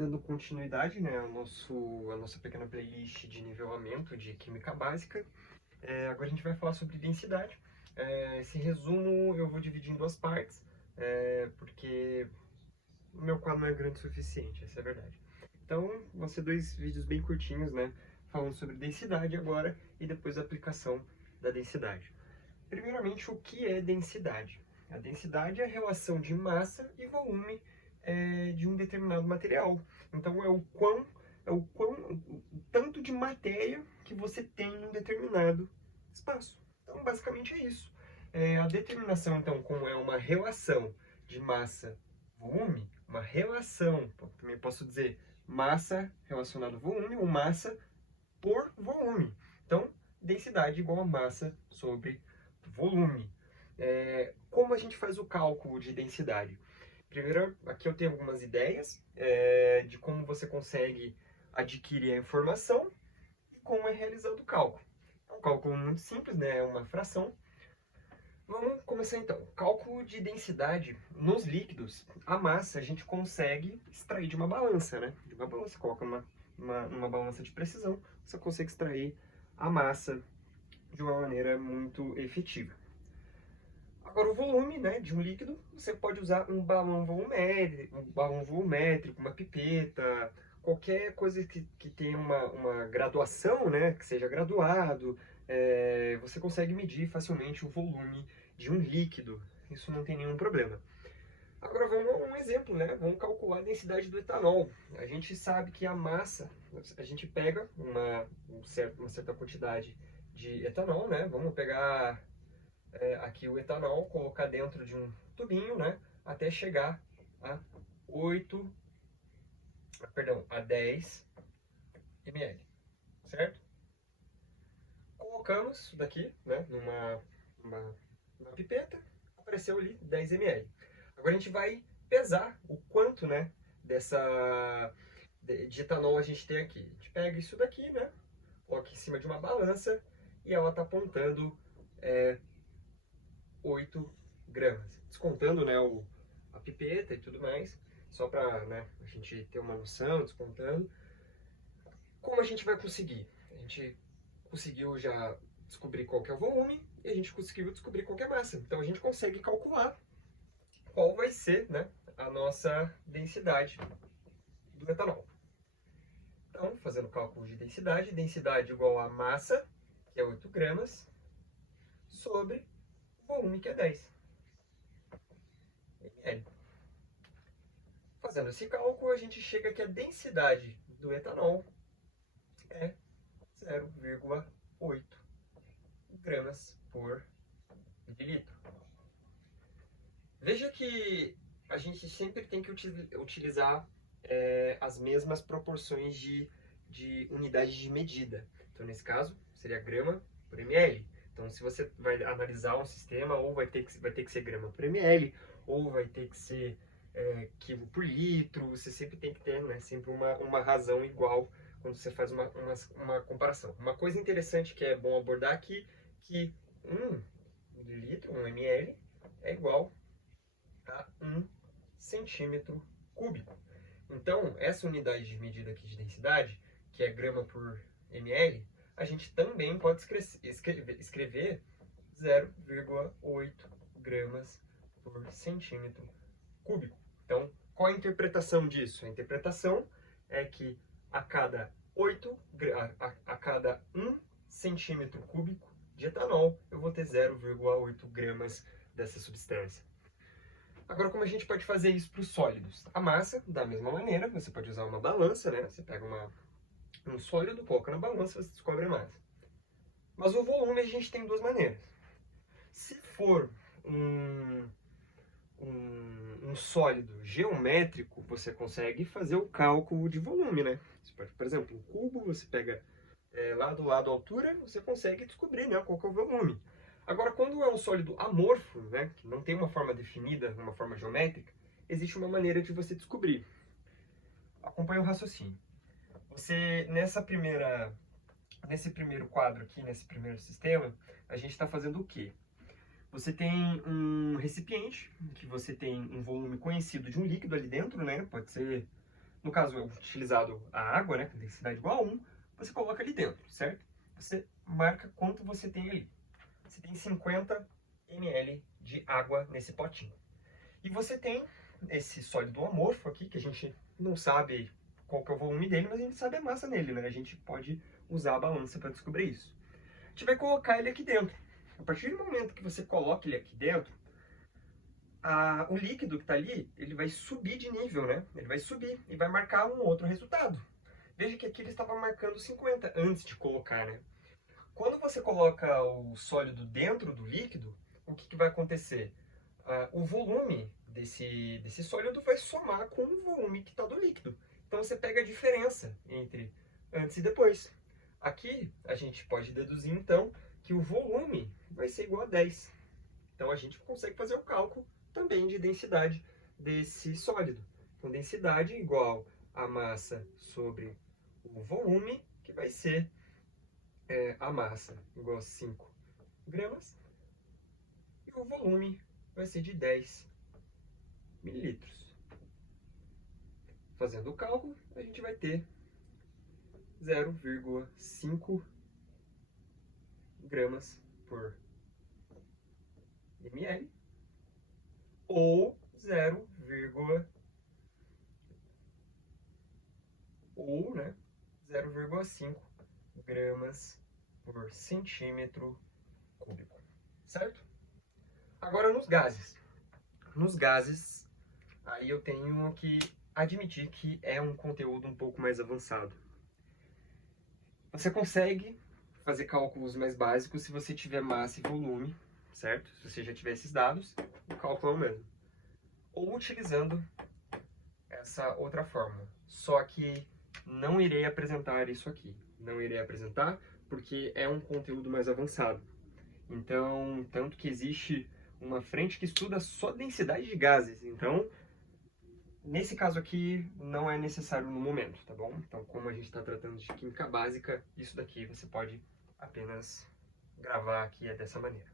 dando continuidade, né, a nossa pequena playlist de nivelamento de química básica. Agora a gente vai falar sobre densidade. Esse resumo eu vou dividir em duas partes, porque o meu quadro não é grande o suficiente, essa é a verdade. Então, vão ser dois vídeos bem curtinhos, né, falando sobre densidade agora e depois a aplicação da densidade. Primeiramente, o que é densidade? A densidade é a relação de massa e volume de um determinado material. Então, o tanto de matéria que você tem em um determinado espaço. Então, basicamente é isso. A determinação, então, como é uma relação de massa-volume, uma relação, também posso dizer massa relacionado ao volume, ou massa por volume. Então, densidade igual a massa sobre volume. Como a gente faz o cálculo de densidade? Primeiro, aqui eu tenho algumas ideias de como você consegue adquirir a informação e como é realizado o cálculo. É um cálculo muito simples, né? É uma fração. Vamos começar então. Cálculo de densidade nos líquidos. A massa a gente consegue extrair de uma balança, né? De uma balança, coloca numa balança de precisão, você consegue extrair a massa de uma maneira muito efetiva. Agora, o volume, né, de um líquido, você pode usar um balão volumétrico, uma pipeta, qualquer coisa que tenha uma graduação, né, que seja graduado, você consegue medir facilmente o volume de um líquido. Isso não tem nenhum problema. Agora vamos a um exemplo, né? Vamos calcular a densidade do etanol. A gente sabe que a massa, a gente pega uma certa quantidade de etanol, né? Vamos pegar aqui o etanol, colocar dentro de um tubinho, né? Até chegar a 8, perdão, a 10 ml, certo? Colocamos isso daqui, né? Numa pipeta, apareceu ali 10 ml. Agora a gente vai pesar o quanto, né, de etanol a gente tem aqui. A gente pega isso daqui, né, coloca em cima de uma balança e ela está apontando 8 gramas. Descontando, né, a pipeta e tudo mais, só para, né, a gente ter uma noção, descontando. Como a gente vai conseguir? A gente conseguiu já descobrir qual que é o volume e a gente conseguiu descobrir qual que é a massa. Então a gente consegue calcular qual vai ser, né, a nossa densidade do etanol. Então, fazendo o cálculo de densidade igual a massa, que é 8 gramas, sobre o volume, que é 10 ml. Fazendo esse cálculo, a gente chega que a densidade do etanol é 0,8 gramas por mililitro. Veja que a gente sempre tem que utilizar as mesmas proporções de unidade de medida. Então, nesse caso, seria grama por ml. Então, se você vai analisar um sistema, ou vai ter que ser grama por ml, ou vai ter que ser quilo por litro, você sempre tem que ter, né, sempre uma razão igual quando você faz uma comparação. Uma coisa interessante que é bom abordar aqui, que 1 litro, 1 ml, é igual a 1 centímetro cúbico. Então, essa unidade de medida aqui de densidade, que é grama por ml, a gente também pode escrever 0,8 gramas por centímetro cúbico. Então, qual a interpretação disso? A interpretação é que a cada 1 centímetro cúbico de etanol, eu vou ter 0,8 gramas dessa substância. Agora, como a gente pode fazer isso para os sólidos? A massa, da mesma maneira, você pode usar uma balança, né? Você pega um sólido, coloca na balança, você descobre a massa. Mas o volume a gente tem duas maneiras. Se for um sólido geométrico, você consegue fazer o cálculo de volume, né? Você pode, por exemplo, um cubo, você pega lá do lado a altura, você consegue descobrir, né, qual que é o volume. Agora, quando é um sólido amorfo, né, que não tem uma forma definida, uma forma geométrica, existe uma maneira de você descobrir. Acompanhe o raciocínio. Você, nesse primeiro quadro aqui, nesse primeiro sistema, a gente está fazendo o quê? Você tem um recipiente, que você tem um volume conhecido de um líquido ali dentro, né? Pode ser no caso é utilizado a água, né, com densidade igual a 1, você coloca ali dentro, certo? Você marca quanto você tem ali. Você tem 50 ml de água nesse potinho. E você tem esse sólido amorfo aqui, que a gente não sabe qual que é o volume dele, mas a gente sabe a massa nele, né? A gente pode usar a balança para descobrir isso. A gente vai colocar ele aqui dentro. A partir do momento que você coloca ele aqui dentro, o líquido que está ali, ele vai subir de nível, né? Ele vai subir e vai marcar um outro resultado. Veja que aqui ele estava marcando 50 antes de colocar, né? Quando você coloca o sólido dentro do líquido, o que vai acontecer? O volume desse sólido vai somar com o volume que está do líquido. Então você pega a diferença entre antes e depois. Aqui a gente pode deduzir então que o volume vai ser igual a 10. Então a gente consegue fazer o cálculo também de densidade desse sólido. Então densidade igual a massa sobre o volume, que vai ser a massa igual a 5 gramas, e o volume vai ser de 10 mililitros. Fazendo o cálculo, a gente vai ter 0,5 gramas por ml, ou 0,5 gramas por centímetro cúbico, certo? Agora nos gases. Nos gases, aí eu tenho que admitir que é um conteúdo um pouco mais avançado. Você consegue fazer cálculos mais básicos se você tiver massa e volume, certo? Se você já tiver esses dados, o cálculo é o mesmo. Ou utilizando essa outra fórmula. Só que não irei apresentar isso aqui. Não irei apresentar porque é um conteúdo mais avançado. Então, tanto que existe uma frente que estuda só densidade de gases. Então, nesse caso aqui, não é necessário no momento, tá bom? Então, como a gente está tratando de química básica, isso daqui você pode apenas gravar aqui dessa maneira.